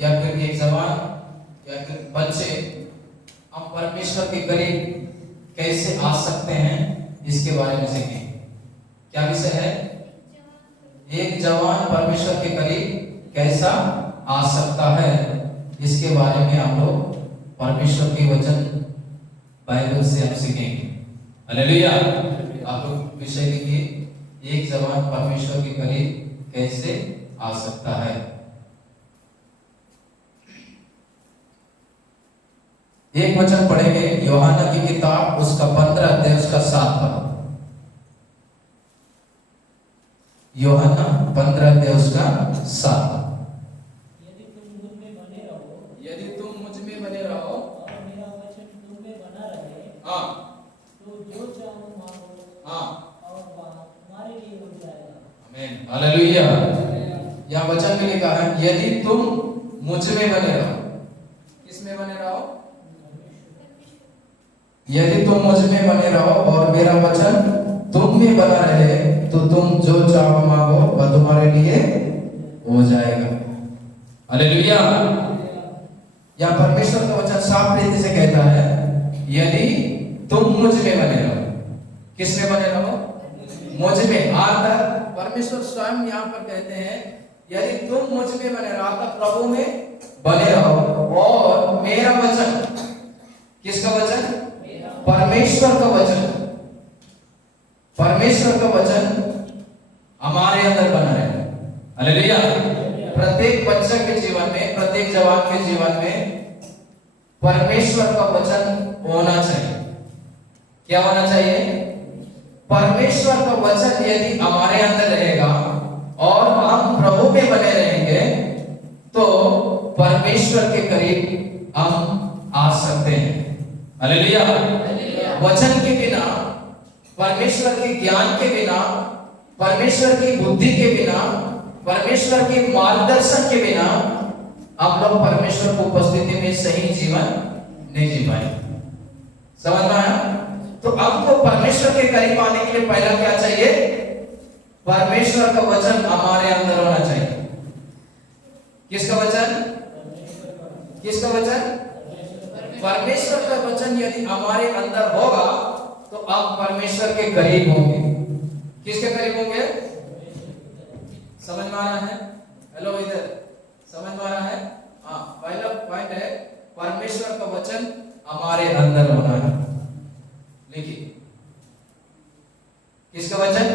या फिर एक जवान या फिर बच्चे हम परमेश्वर के करीब कैसे आ सकते हैं, इसके बारे में सीखेंगे। क्या विषय है? एक जवान परमेश्वर के करीब कैसा आ सकता है, इसके बारे में हम लोग परमेश्वर के वचन बाइबल से हम सीखेंगे। हालेलुया। आप लोग विषय लिखिए, एक जवान परमेश्वर के करीब कैसे आ सकता है। एक वचन पढ़ेंगे, यूहन्ना की किताब उसका 15 अध्याय उसका 7 पद। यूहन्ना 15 अध्याय उसका 7। यदि तुम मुझ में बने रहो, यदि तुम मुझ में बने रहो और मेरा वचन तुम में बना रहे, हाँ तो जो चाहो मांगो हाँ और वह तुम्हारे लिए हो जाएगा। आमीन। हालेलुया। यह वचन में लिखा है, यदि तुम मुझ में बने रहो। किस में बने रहो? यदि तुम मुझ में बने रहो और मेरा वचन तुम में बना रहे, तो तुम जो चाहो मांगो वह तुम्हारे लिए हो जाएगा। हालेलुया। या परमेश्वर का वचन साफ रीति से कहता है, यदि तुम मुझ में बने रहो। किस में बने रहो? मुझ में। अर्थात परमेश्वर स्वयं यहाँ पर कहते हैं, यदि तुम मुझ में बने रहो, अर्थात प्रभु में बने रहो और मेरा वचन, किसका वचन? परमेश्वर का वचन, परमेश्वर का वचन हमारे अंदर बना रहे। हालेलुया। प्रत्येक बच्चे के जीवन में, प्रत्येक जवान के जीवन में परमेश्वर का वचन होना चाहिए। क्या होना चाहिए? परमेश्वर का वचन यदि हमारे अंदर रहेगा और हम प्रभु में बने रहेंगे, तो परमेश्वर के करीब हम आ सकते हैं। हालेलुया। वचन के बिना, परमेश्वर के ज्ञान के बिना, परमेश्वर की बुद्धि के बिना, परमेश्वर के मार्गदर्शन के बिना हम लोग परमेश्वर की उपस्थिति में सही जीवन नहीं जी पाएंगे। समझ में आया? तो हमको परमेश्वर के करीब आने के लिए पहला क्या चाहिए? परमेश्वर का वचन हमारे अंदर होना चाहिए। किसका वचन? किसका वचन? परमेश्वर का वचन यदि हमारे अंदर होगा तो आप परमेश्वर के करीब होंगे। किसके करीब होंगे? समझ में आ रहा है? हेलो, इधर समझ में आ रहा है? हाँ, पहला पॉइंट है परमेश्वर का वचन हमारे अंदर होना है। देखिए, किसका वचन?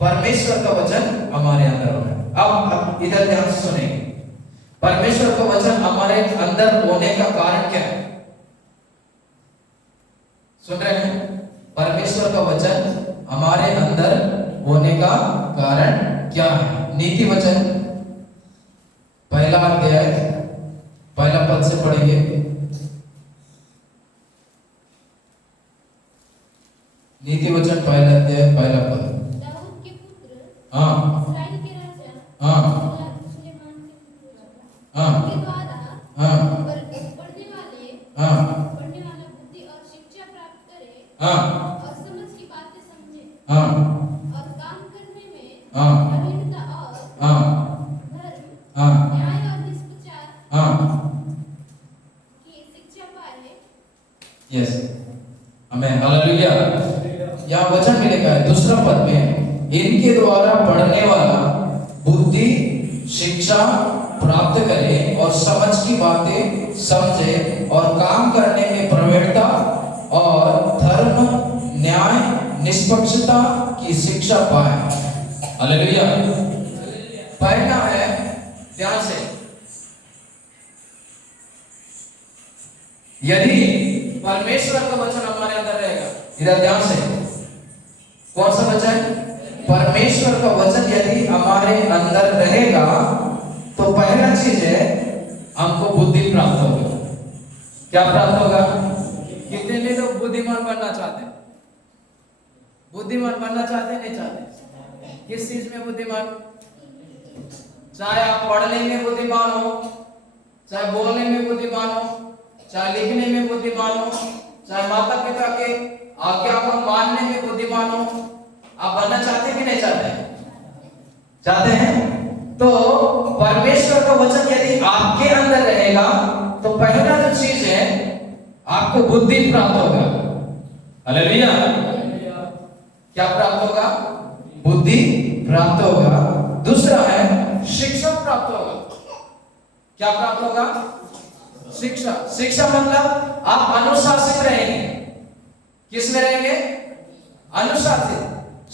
परमेश्वर का वचन हमारे अंदर होना है। अब इधर ध्यान से सुनेंगे, परमेश्वर का वचन हमारे अंदर होने का कारण क्या है? सुन रहे हैं? परमेश्वर का वचन हमारे अंदर होने का कारण क्या है? नीति वचन पहला अध्याय पहला पद से पढ़ेंगे। नीति वचन पहला अध्याय पहला पद। दाऊद के पुत्र, हाँ इस्राएल के राजा, हाँ सुलेमान के पुत्र, हाँ उनके द्वारा हाँ पढ़ने वाला बुद्धि और शिक्षा प्राप्त करे, हाँ और समझ की बातें समझे, हाँ और काम करने में हाँ प्रवीणता और हाँ धर्म, हाँ न्याय और निष्पक्षता हाँ की शिक्षा पाए। यस, आमीन। हालेलुया। यहाँ वचन में लिखा है दूसरा पद में, इनके द्वारा पढ़ने वाला बुद्धि शिक्षा प्राप्त करे और समझ की बातें समझे और काम करने में प्रवीणता और धर्म न्याय निष्पक्षता की शिक्षा पाए। हालेलुया। पहला है, ध्यान से, यदि परमेश्वर का वचन हमारे अंदर रहेगा, इधर ध्यान से, कौन सा वचन? परमेश्वर का वचन यदि हमारे अंदर रहेगा तो पहला चीज है हमको बुद्धि प्राप्त होगी। क्या प्राप्त होगा? कितने लोग बुद्धिमान बनना चाहते हैं? बुद्धिमान बनना चाहते हैं, नहीं चाहते? किस चीज में बुद्धिमान? चाहे आप पढ़ने में बुद्धिमान हो, चाहे बोलने में बुद्धिमान हो, चाहे लिखने में बुद्धिमान हो, चाहे माता पिता के आज्ञा को मानने में बुद्धिमान हो, आप बनना चाहते हैं कि नहीं चाहते? चाहते हैं। तो परमेश्वर का वचन यदि आपके आपको बुद्धि प्राप्त होगा। हालेलुया। क्या प्राप्त होगा? बुद्धि प्राप्त होगा। दूसरा है शिक्षा प्राप्त होगा। क्या प्राप्त होगा? शिक्षा। शिक्षा मतलब आप अनुशासित रहेंगे। किस में रहेंगे? अनुशासित।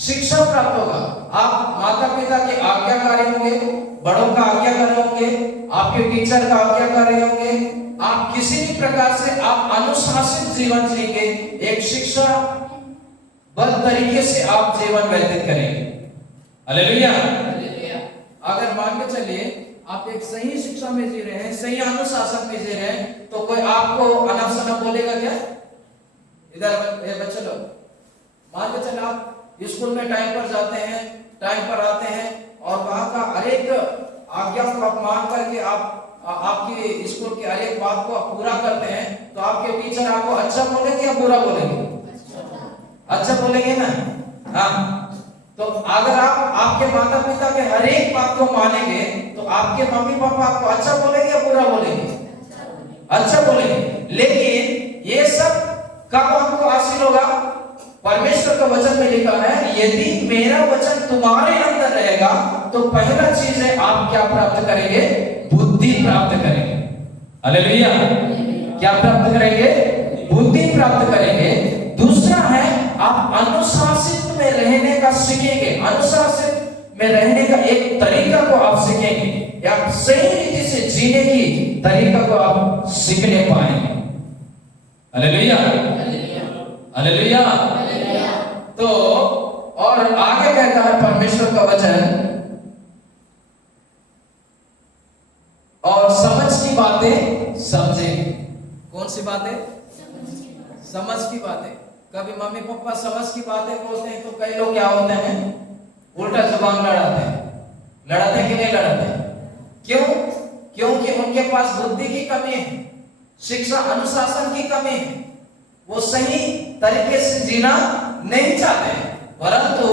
शिक्षा प्राप्त होगा। आप माता पिता के आज्ञाकारी होंगे, बड़ों का आज्ञाकारी होंगे, आपके टीचर का आज्ञाकारी होंगे। आप किसी भी प्रकार से आप अनुशासित जीवन जिएंगे, एक शिक्षा बद्ध तरीके से आप जीवन व्यतीत करेंगे। हालेलुया। अगर मान के चलिए आप एक सही शिक्षा में जी रहे हैं, सही अनुशासन में जी रहे हैं, तो कोई आपको अनाप शनाप बोलेगा क्या? इधर ये बच्चे लोग, मान के चलिए आप स्कूल में टाइम पर जाते हैं, टाइम पर आते हैं और वहां का हर एक आज्ञा को आप मान करके आप आपकी स्कूल की हर एक बात को आप पूरा करते हैं, तो आपके टीचर आपको अच्छा बोलेंगे या बुरा बोलेंगे? अच्छा बोलेंगे ना। हाँ, तो अगर आप आपके माता पिता के हर एक बात को मानेंगे तो आपके मम्मी पापा आपको अच्छा बोलेंगे या बुरा बोलेंगे? अच्छा बोलेंगे। लेकिन ये सब कब हमको हासिल होगा? परमेश्वर का वचन में लिखा है, यदि मेरा वचन तुम्हारे अंदर रहेगा तो पहला चीज है आप क्या प्राप्त करेंगे? बुद्धि प्राप्त करेंगे। हालेलुया। क्या प्राप्त करेंगे? बुद्धि प्राप्त करेंगे। दूसरा है आप अनुशासित में रहने का सीखेंगे। अनुशासित में रहने का एक तरीका को आप सीखेंगे, आप सही रीति से जीने की तरीका को आप सीखने पाएंगे। हालेलुया। हालेलुया। तो और आगे कहता है परमेश्वर का वचन, और समझ की बातें समझेंगे। कौन सी बातें? समझ की बातें। कभी मम्मी पापा समझ की बातें बोलते हैं तो कई लोग क्या होते हैं? उल्टा जुबान लड़ाते हैं। लड़ाते हैं कि नहीं लड़ाते? क्यों? क्योंकि उनके पास बुद्धि की कमी है, शिक्षा अनुशासन की कमी है, वो सही तरीके से जीना नहीं चाहते हैं। परंतु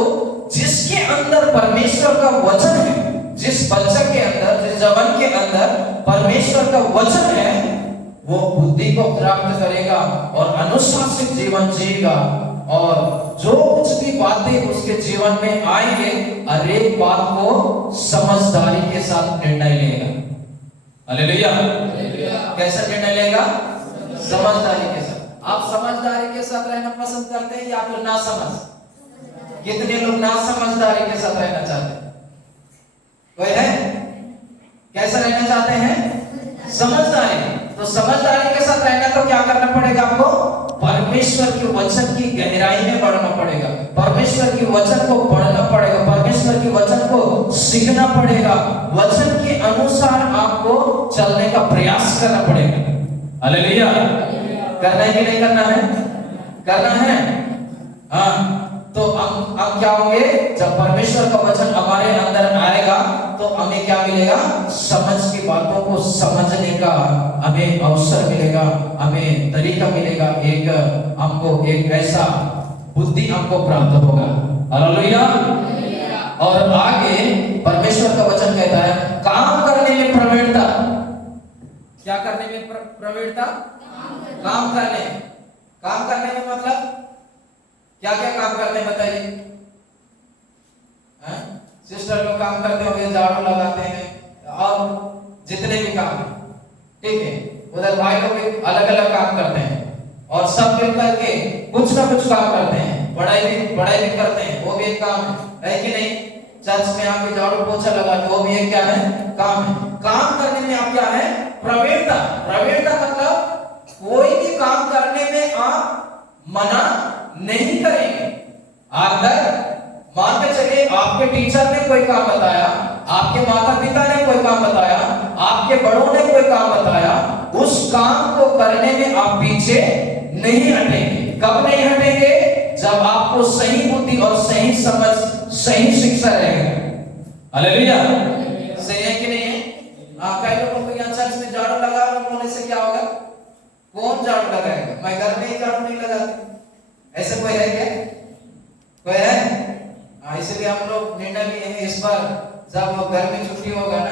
जिसके अंदर परमेश्वर का वचन है, जिस बच्चे के अंदर, जिस जवान के अंदर परमेश्वर का वचन है, वो बुद्धि को प्राप्त करेगा और अनुशासित जीवन जिएगा, और जो कुछ भी बातें उसके जीवन में आएंगे हर एक बात को समझदारी के साथ निर्णय लेगा। हालेलुया। कैसा निर्णय लेगा? समझदारी के साथ। आप समझदारी के साथ रहना पसंद करते हैं या फिर ना समझ? कितने लोग ना समझदारी के साथ रहना चाहते हैं? कोई है? कैसा रहना चाहते हैं? समझदारी। तो समझदारी के साथ रहना तो क्या करना पड़ेगा आपको? परमेश्वर के वचन की गहराई में बढ़ना पड़ेगा, परमेश्वर के वचन को पढ़ना पड़ेगा, परमेश्वर के वचन को सीखना पड़ेगा, वचन के अनुसार आपको चलने का प्रयास करना पड़ेगा। हालेलुया। करना है कि नहीं करना है? करना है। हाँ, तो हम क्या होंगे? जब परमेश्वर का वचन हमारे अंदर आएगा तो हमें क्या मिलेगा? समझ की बातों को समझने का हमें अवसर मिलेगा, हमें तरीका मिलेगा, एक हमको एक ऐसा बुद्धि हमको प्राप्त होगा। हालेलुया। और आगे परमेश्वर का वचन कहता है काम करने में प्रवीणता। क्या करने में प्रवीणता? काम करने में। काम करने में मतलब क्या क्या काम करते हैं बताइए? सिस्टर लोग काम करते होंगे, झाड़ू लगाते हैं और जितने भी काम, ठीक है। उधर भाई लोग भी अलग अलग काम करते हैं और सब मिलकर के कुछ ना कुछ काम करते हैं। पढ़ाई भी करते हैं, वो भी एक काम है कि नहीं? चर्च में आके झाड़ू पोछा लगाते, वो भी एक क्या है? काम है। काम करने में आप क्या है? प्रवीणता। प्रवीणता मतलब कोई भी काम करने में आप मना नहीं करेंगे। अगर मान के चलिए आपके टीचर ने कोई काम बताया, आपके माता पिता ने कोई काम बताया, आपके बड़ों ने कोई काम बताया, उस काम को करने में आप पीछे नहीं हटेंगे। कब नहीं हटेंगे? जब आपको सही बुद्धि और सही समझ, सही शिक्षा रहेगा। हालेलुया। सही है कि नहीं है? कई लोगों को यहाँ चर्च में झाड़ू लगा बोलने से क्या होगा? कौन झाड़ू लगाएगा? मैं घर में ही झाड़ू नहीं लगाती। ऐसे कोई है क्या? कोई है? इसलिए हम लोग निर्णय लिए हैं इस बार जब घर में छुट्टी होगा ना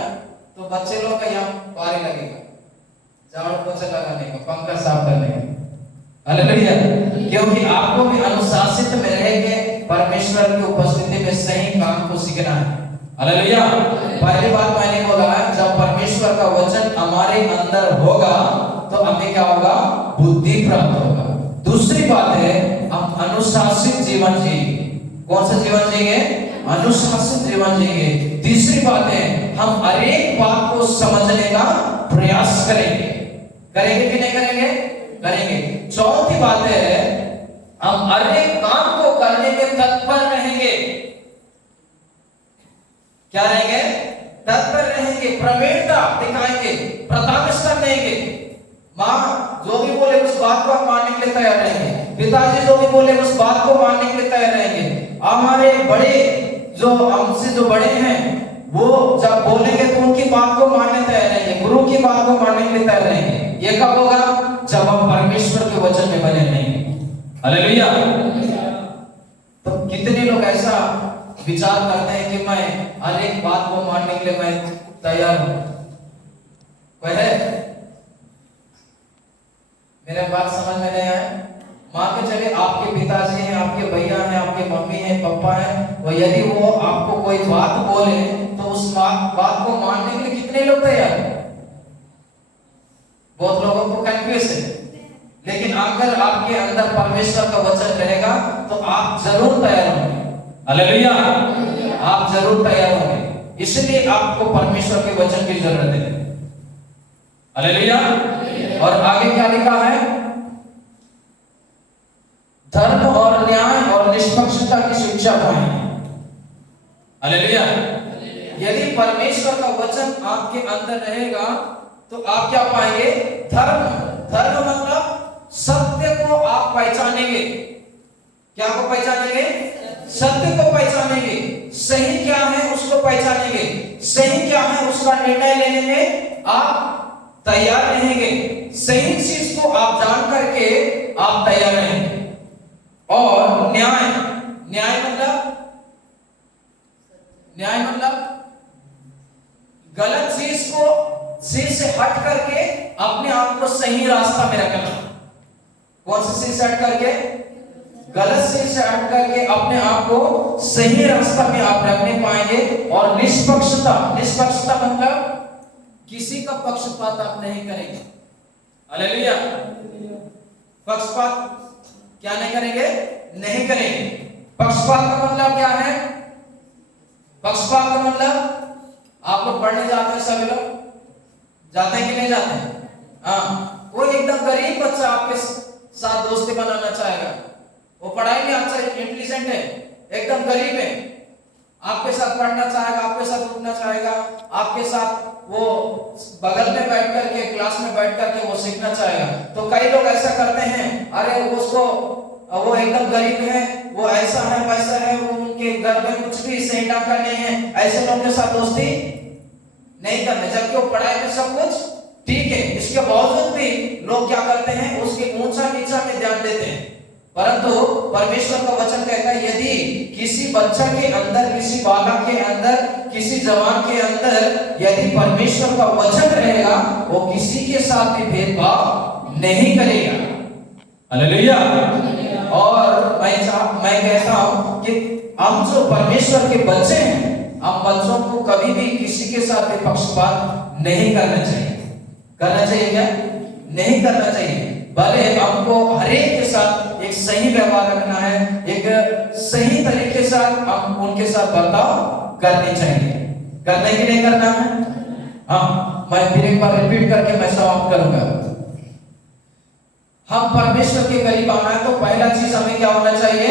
तो बच्चे लोग का यहाँ पारी लगेगा, झाड़ू पोछा लगाने का, पंखा साफ करने का। हालेलुया। क्योंकि आपको भी अनुशासित में रह के परमेश्वर की उपस्थिति में सही काम को सीखना है। हालेलुया। पहली बात मैंने बोला है, जब परमेश्वर का वचन हमारे अंदर होगा तो हमें क्या होगा? बुद्धि प्राप्त होगा। दूसरी बात है, हम अनुशासित जीवन जिएंगे। कौन सा जीवन जिएंगे? अनुशासित जीवन जिएंगे। तीसरी बात है, हम हर एक बात को समझने का प्रयास करेंगे। करेंगे कि नहीं करेंगे? करेंगे। चौथी बात है, हम हर एक काम को करने में तत्पर रहेंगे। क्या रहेंगे? तत्पर रहेंगे, प्रवीणता दिखाएंगे, प्रतिष्ठा देंगे। माँ जो भी बोले उस बात को हम मानने के लिए तैयार रहेंगे। पिताजी जो भी बोले उस बात को मानने के लिए तैयार रहेंगे। हमारे बड़े जो हमसे जो बड़े हैं वो जब बोलेंगे तो उनकी बात को मानने तैयार रहेंगे, गुरु की बात को मानने के लिए तैयार रहेंगे। ये कब होगा? जब हम परमेश्वर के वचन में बने रहेंगे। हालेलुया। तो कितने लोग ऐसा विचार करते हैं कि मैं हर एक बात को मानने के लिए मैं तैयार हूं? कोई है? मेरे बात समझ में नहीं आया? मान के चलिए आपके पिताजी हैं, आपके भैया हैं, आपके मम्मी हैं, पापा हैं, और यदि वो आपको कोई बात बोले तो उस बात को मानने के लिए कितने लोग तैयार हैं? बहुत लोगों को कंफ्यूज है। लेकिन अगर आपके अंदर परमेश्वर का वचन रहेगा तो आप जरूर तैयार होंगे। हालेलुया। आप जरूर तैयार होंगे। इसलिए आपको परमेश्वर के वचन की जरूरत है। हालेलुया। और आगे क्या लिखा है? धर्म और न्याय और निष्पक्षता की शिक्षा पाएंगे। हालेलुया। यदि परमेश्वर का वचन आपके अंदर रहेगा तो आप क्या पाएंगे? धर्म। धर्म मतलब सत्य को आप पहचानेंगे। क्या को पहचानेंगे? सत्य को पहचानेंगे। सही क्या है उसको पहचानेंगे। सही क्या है उसका निर्णय लेने में आप तैयार रहेंगे। सही चीज को आप जान करके आप तैयार रहेंगे। और न्याय, न्याय मतलब गलत चीज को चीज से हट करके अपने आप को सही रास्ता में रखना। कौन सी चीज से हट करके? गलत चीज से हट करके अपने आप को सही रास्ता में आप रखने पाएंगे। और निष्पक्षता, निष्पक्षता मतलब किसी का पक्षपात आप नहीं करेंगे। हालेलुया। पक्षपात क्या नहीं करेंगे? नहीं करेंगे। पक्षपात का मतलब क्या है? पक्षपात का मतलब, आप लोग पढ़ने जाते हैं, सभी लोग जाते हैं कि नहीं जाते हैं? हाँ। कोई एकदम गरीब बच्चा आपके साथ दोस्ती बनाना चाहेगा, वो पढ़ाई में अच्छा इंटेलिजेंट है, एकदम गरीब है, आपके साथ पढ़ना चाहेगा, आपके साथ उठना चाहेगा, आपके साथ वो बगल में बैठ करके क्लास में बैठ करके वो सीखना चाहेगा। तो कई लोग ऐसा करते हैं, अरे उसको वो एकदम गरीब है, वो ऐसा है वैसा है, वो उनके घर में कुछ भी सही ढंग का नहीं है, ऐसे लोगों के साथ दोस्ती नहीं करना। जबकि वो पढ़ाई में सब कुछ ठीक है, इसके बावजूद भी लोग क्या करते हैं? उसके ऊंचा नीचा में ध्यान देते हैं। परंतु परमेश्वर का वचन कहता है, यदि किसी बच्चा के अंदर, किसी बालक के अंदर, किसी जवान के अंदर यदि परमेश्वर का वचन रहेगा, वो किसी के साथ भी भेदभाव नहीं करेगा। हालेलुया। और मैं कहता हूं कि हम जो परमेश्वर के बच्चे हैं, हम बच्चों को कभी भी किसी के साथ भी पक्षपात नहीं करना चाहिए। करना चाहिए क्या? नहीं करना चाहिए। भले हमको हर एक के साथ एक सही व्यवहार रखना है, एक सही तरीके से हम उनके साथ बर्ताव करनी चाहिए। करने के लिए करना है। हाँ, मैं फिर एक बार रिपीट करके मैं समाप्त करूंगा। हम परमेश्वर के करीब आना है तो पहला चीज हमें क्या होना चाहिए?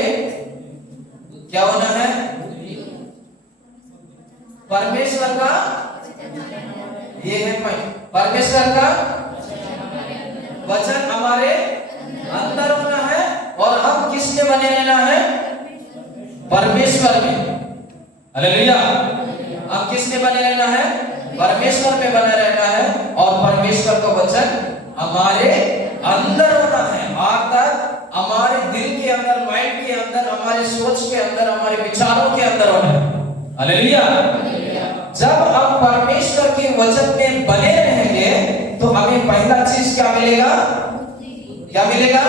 क्या होना है? परमेश्वर का, ये है परमेश्वर का वचन हमारे अंदर होना है। और हम किसमें बने रहना है? परमेश्वर में। हालेलुया। हम किसमें बने रहना है? परमेश्वर में बने रहना है। और परमेश्वर का वचन हमारे अंदर होना है। अर्थात हमारे दिल के अंदर, माइंड के अंदर, हमारे सोच के अंदर, हमारे विचारों के अंदर होना है। हालेलुया। जब हम परमेश्वर के वचन में बने रहेंगे तो हमें पहला चीज क्या मिलेगा? क्या मिलेगा?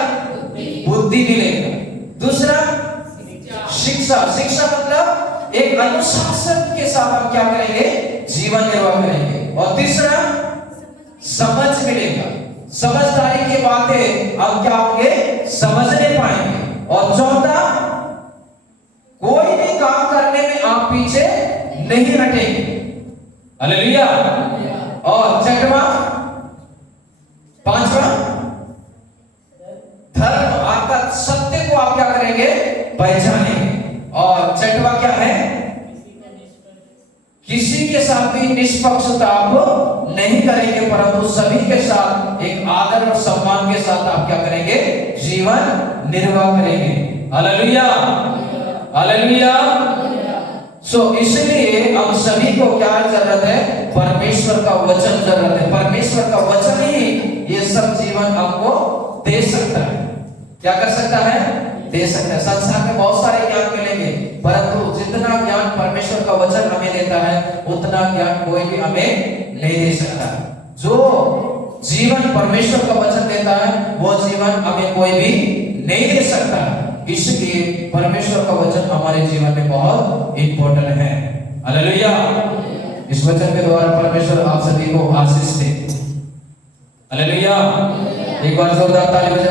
बुद्धि मिलेगा। दूसरा शिक्षा, शिक्षा मतलब एक अनुशासन के साथ हम क्या करेंगे, जीवन निर्वाह करेंगे। और तीसरा समझ मिलेगा, समझदारी की बातें हम क्या होंगे, समझने पाएंगे। और चौथा, कोई भी काम करने में आप पीछे नहीं हटेंगे। हालेलुया। और छठवां, पांचवा, धर्म अर्थात सत्य को आप क्या करेंगे, पहचानेंगे। और छठवां क्या है, किसी के साथ भी निष्पक्षता आप नहीं करेंगे, परंतु सभी के साथ एक आदर और सम्मान के साथ आप क्या करेंगे, जीवन निर्वाह करेंगे। Hallelujah, hallelujah. सो इसलिए हम सभी को क्या जरूरत है, परमेश्वर का वचन जरूरत है। परमेश्वर का वचन ही ये सब जीवन हमको दे सकता है। क्या कर सकता है, दे सकता है। संसार में बहुत सारे ज्ञान मिलेंगे, परंतु जितना ज्ञान परमेश्वर का वचन हमें देता है, उतना ज्ञान कोई भी हमें नहीं दे सकता। जो जीवन परमेश्वर का वचन देता है, वो जीवन हमें कोई भी नहीं दे सकता। इसलिए परमेश्वर का वचन हमारे जीवन में बहुत इंपॉर्टेंट है। हालेलुया। इस वचन के द्वारा परमेश्वर आप सभी को आशीष दे। हालेलुया। एक बार जोरदार ताली बजाएं।